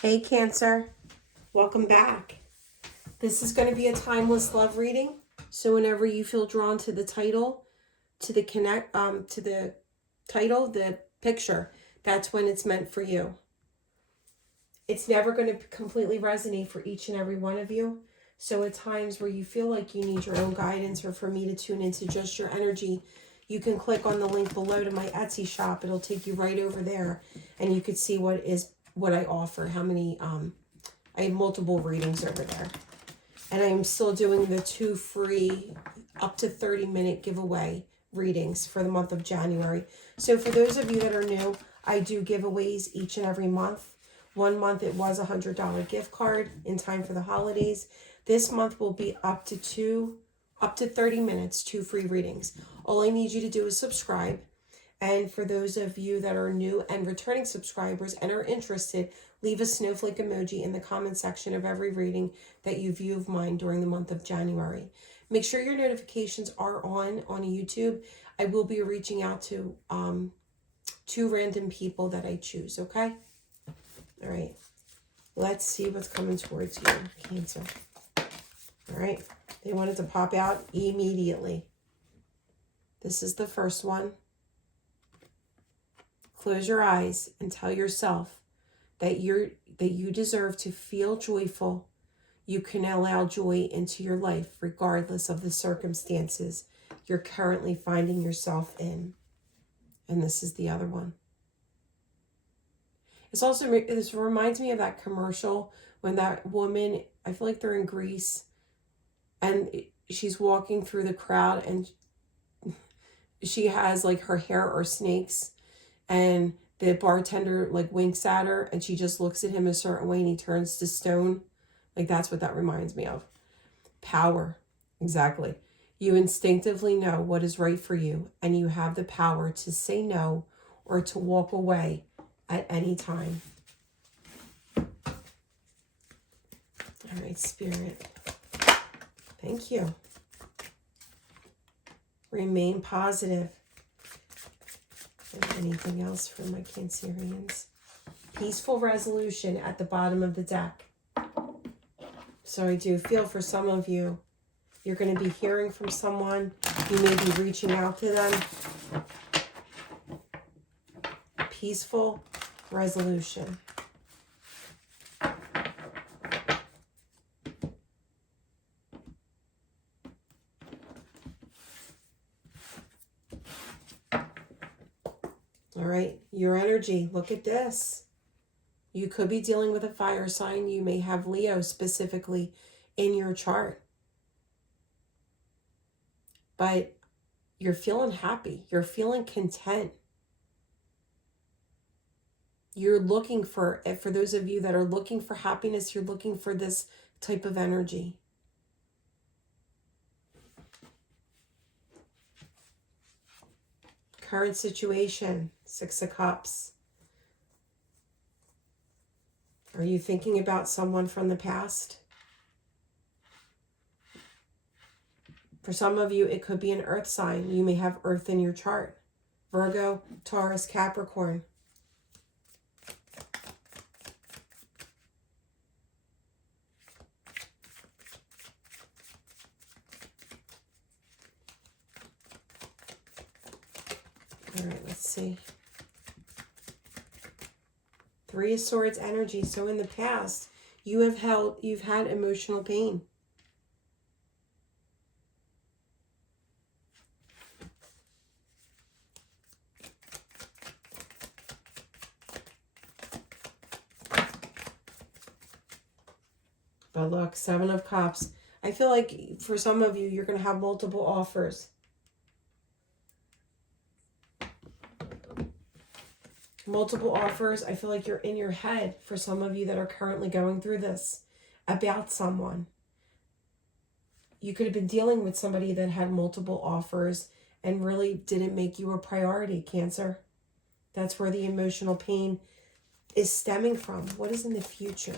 Hey Cancer, welcome back. This is going to be a timeless love reading. So whenever you feel drawn to the title, to the title, the picture, that's when it's meant for you. It's never going to completely resonate for each and every one of you. So at times where you feel like you need your own guidance or for me to tune into just your energy, you can click on the link below to my Etsy shop. It'll take you right over there and you could see what I offer, how many I have multiple readings over there. And I'm still doing the 2 free up to 30-minute giveaway readings for the month of January. So for those of you that are new, I do giveaways each and every month. One month it was a $100 gift card in time for the holidays. This month will be up to 30 minutes, 2 free readings. All I need you to do is subscribe. And for those of you that are new and returning subscribers and are interested, leave a snowflake emoji in the comment section of every reading that you view of mine during the month of January. Make sure your notifications are on YouTube. I will be reaching out to 2 random people that I choose, okay? All right. Let's see what's coming towards you, Cancer. All right. They wanted to pop out immediately. This is the first one. Close your eyes and tell yourself that you deserve to feel joyful. You can allow joy into your life regardless of the circumstances you're currently finding yourself in. And this is the other one. This reminds me of that commercial when that woman, I feel like they're in Greece, and she's walking through the crowd and she has like her hair are snakes, and the bartender like winks at her and she just looks at him a certain way and he turns to stone. Like that's what that reminds me of. Power. Exactly. You instinctively know what is right for you and you have the power to say no or to walk away at any time. All right, Spirit. Thank you. Remain positive. And anything else for my Cancerians? Peaceful resolution at the bottom of the deck. So I do feel for some of you, you're going to be hearing from someone. You may be reaching out to them. Peaceful resolution. All right, your energy, look at this. You could be dealing with a fire sign. You may have Leo specifically in your chart. But you're feeling happy. You're feeling content. You're looking for those of you that are looking for happiness, you're looking for this type of energy. Current situation, 6 of Cups. Are you thinking about someone from the past? For some of you, it could be an earth sign. You may have earth in your chart. Virgo, Taurus, Capricorn. All right, let's see. 3 of Swords energy. So in the past, you've had emotional pain. But look, 7 of Cups. I feel like for some of you, you're going to have multiple offers. Multiple offers. I feel like you're in your head for some of you that are currently going through this about someone. You could have been dealing with somebody that had multiple offers and really didn't make you a priority, Cancer. That's where the emotional pain is stemming from. What is in the future?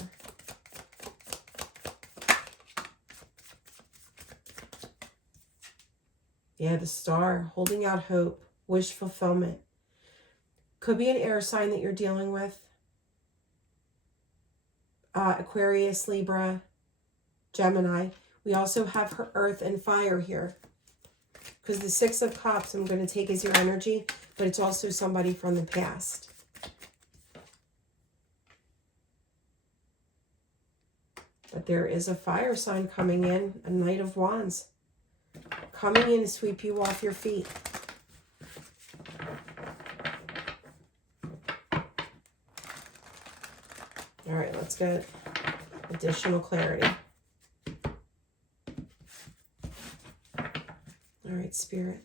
Yeah, the Star, holding out hope, wish fulfillment. Could be an air sign that you're dealing with. Aquarius, Libra, Gemini. We also have her earth and fire here. Because the Six of Cups I'm going to take as your energy, but it's also somebody from the past. But there is a fire sign coming in, a Knight of Wands. Coming in to sweep you off your feet. All right, let's get additional clarity. All right, Spirit,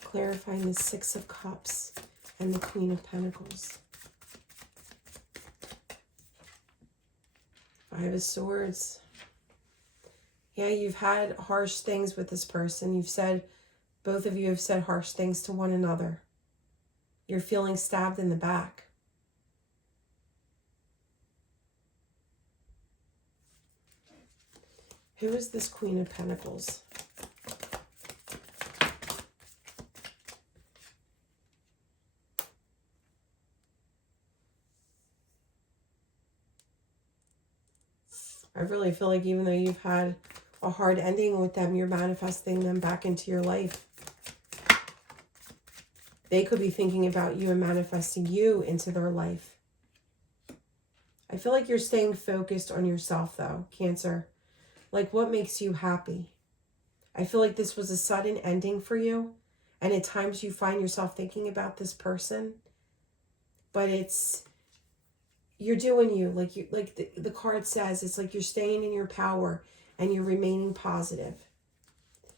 clarifying the Six of Cups and the Queen of Pentacles. Five of Swords. Yeah, you've had harsh things with this person. You've said, both of you have said harsh things to one another. You're feeling stabbed in the back. Who is this Queen of Pentacles? I really feel like even though you've had a hard ending with them, you're manifesting them back into your life. They could be thinking about you and manifesting you into their life. I feel like you're staying focused on yourself though, Cancer. Like what makes you happy? I feel like this was a sudden ending for you. And at times you find yourself thinking about this person. But you're doing you. Like the card says, it's like you're staying in your power and you're remaining positive.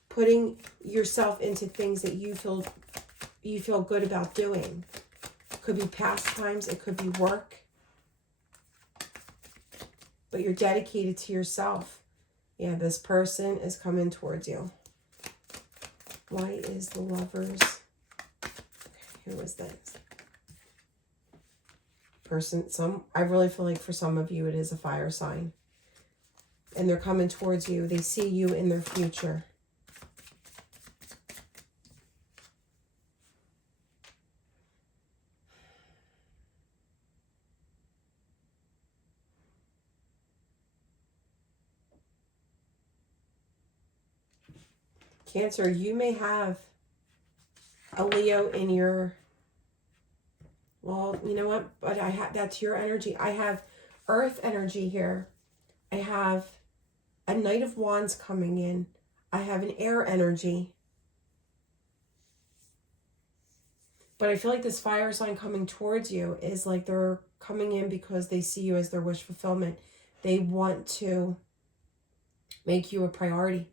Putting yourself into things that you feel good about doing. Could be pastimes, it could be work. But you're dedicated to yourself. Yeah, this person is coming towards you. Why is the Lovers? Okay, who is this? I really feel like for some of you it is a fire sign. And they're coming towards you. They see you in their future. Cancer, you may have a Leo in your... Well, you know what? But that's your energy. I have Earth energy here. I have a Knight of Wands coming in. I have an air energy. But I feel like this fire sign coming towards you is like they're coming in because they see you as their wish fulfillment. They want to make you a priority.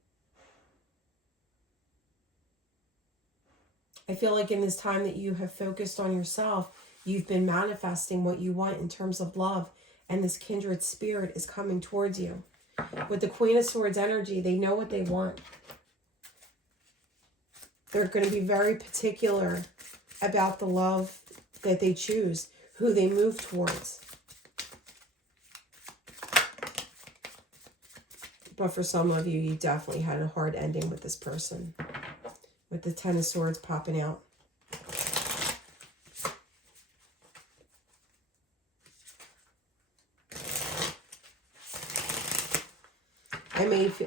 I feel like in this time that you have focused on yourself, you've been manifesting what you want in terms of love. And this kindred spirit is coming towards you. With the Queen of Swords energy, they know what they want. They're going to be very particular about the love that they choose, who they move towards. But for some of you, you definitely had a hard ending with this person. With the Ten of Swords popping out.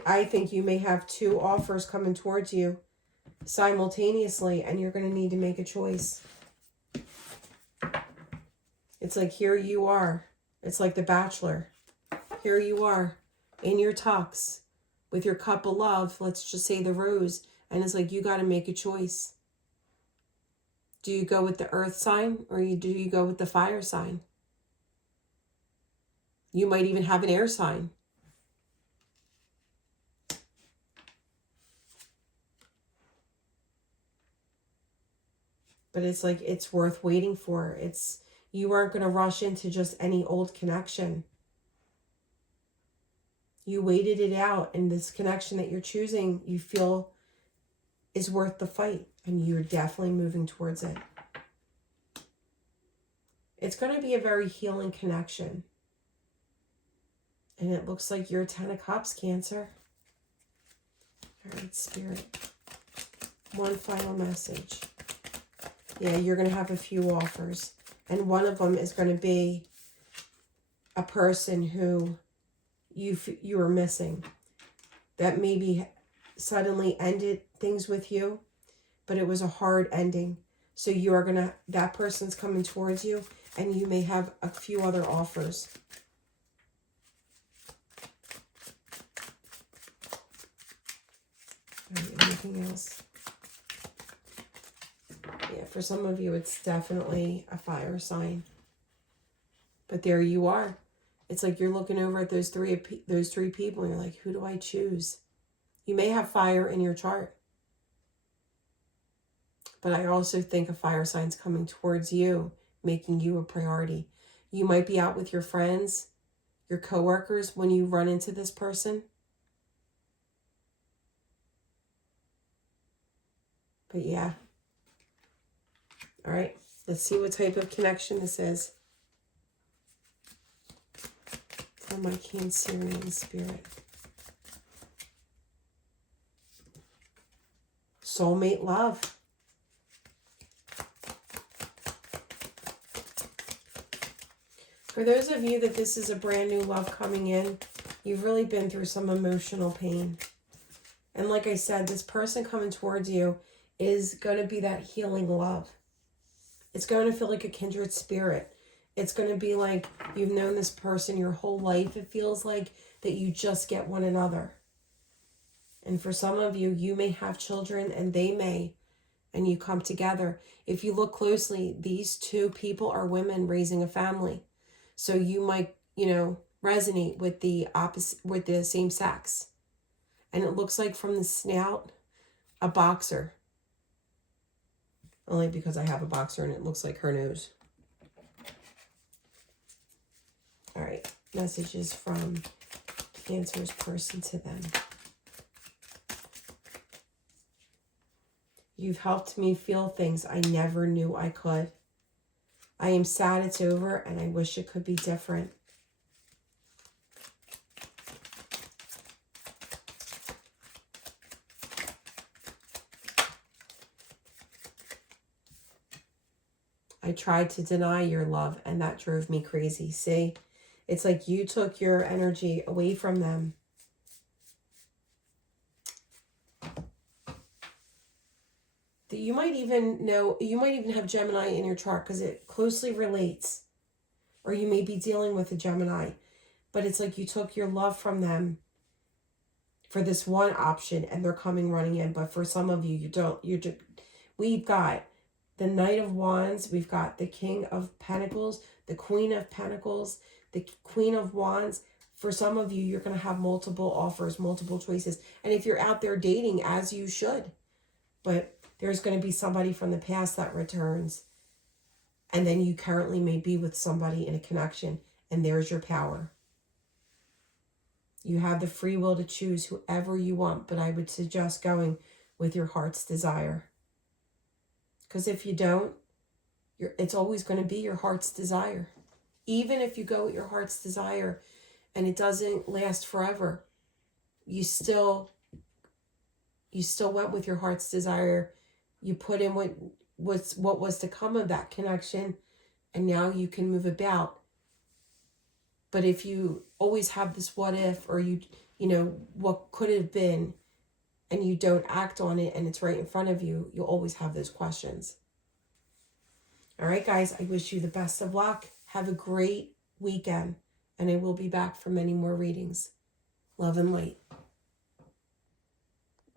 I think you may have two offers coming towards you simultaneously, and you're going to need to make a choice. It's like here you are. It's like The Bachelor. Here you are in your tux with your cup of love. Let's just say the rose. And it's like you got to make a choice. Do you go with the earth sign or do you go with the fire sign? You might even have an air sign. But it's like it's worth waiting for. You aren't going to rush into just any old connection. You waited it out, and this connection that you're choosing, you feel is worth the fight, and you're definitely moving towards it. It's going to be a very healing connection. And it looks like you're 10 of Cups, Cancer. All right, Spirit. One final message. Yeah, you're going to have a few offers. And one of them is going to be a person who you were missing. That maybe suddenly ended things with you, but it was a hard ending. So you are gonna, that person's coming towards you, and you may have a few other offers. All right, anything else? Yeah, for some of you, it's definitely a fire sign. But there you are. It's like you're looking over at those three people, and you're like, who do I choose? You may have fire in your chart. But I also think a fire sign's coming towards you, making you a priority. You might be out with your friends, your coworkers, when you run into this person. But yeah. All right. Let's see what type of connection this is for my Cancerian spirit. Soulmate love. For those of you that this is a brand new love coming in, you've really been through some emotional pain. And like I said, this person coming towards you is going to be that healing love. It's going to feel like a kindred spirit. It's going to be like you've known this person your whole life. It feels like that you just get one another. And for some of you, you may have children and they may, and you come together. If you look closely, these two people are women raising a family. So you might, resonate with the opposite, with the same sex. And it looks like from the snout, a boxer. Only because I have a boxer and it looks like her nose. All right, messages from Cancer's person to them. You've helped me feel things I never knew I could. I am sad it's over and I wish it could be different. I tried to deny your love and that drove me crazy. See, it's like you took your energy away from them. You might even have Gemini in your chart because it closely relates. Or you may be dealing with a Gemini. But it's like you took your love from them for this one option and they're coming running in. But for some of you, you don't. We've got the Knight of Wands. We've got the King of Pentacles, the Queen of Pentacles, the Queen of Wands. For some of you, you're going to have multiple offers, multiple choices. And if you're out there dating, as you should. But there's going to be somebody from the past that returns. And then you currently may be with somebody in a connection. And there's your power. You have the free will to choose whoever you want. But I would suggest going with your heart's desire. Because if you don't, it's always going to be your heart's desire. Even if you go with your heart's desire and it doesn't last forever, you still went with your heart's desire. You put in what was to come of that connection, and now you can move about. But if you always have this what if, or what could have been, and you don't act on it and it's right in front of you, you'll always have those questions. All right, guys, I wish you the best of luck. Have a great weekend, and I will be back for many more readings. Love and light.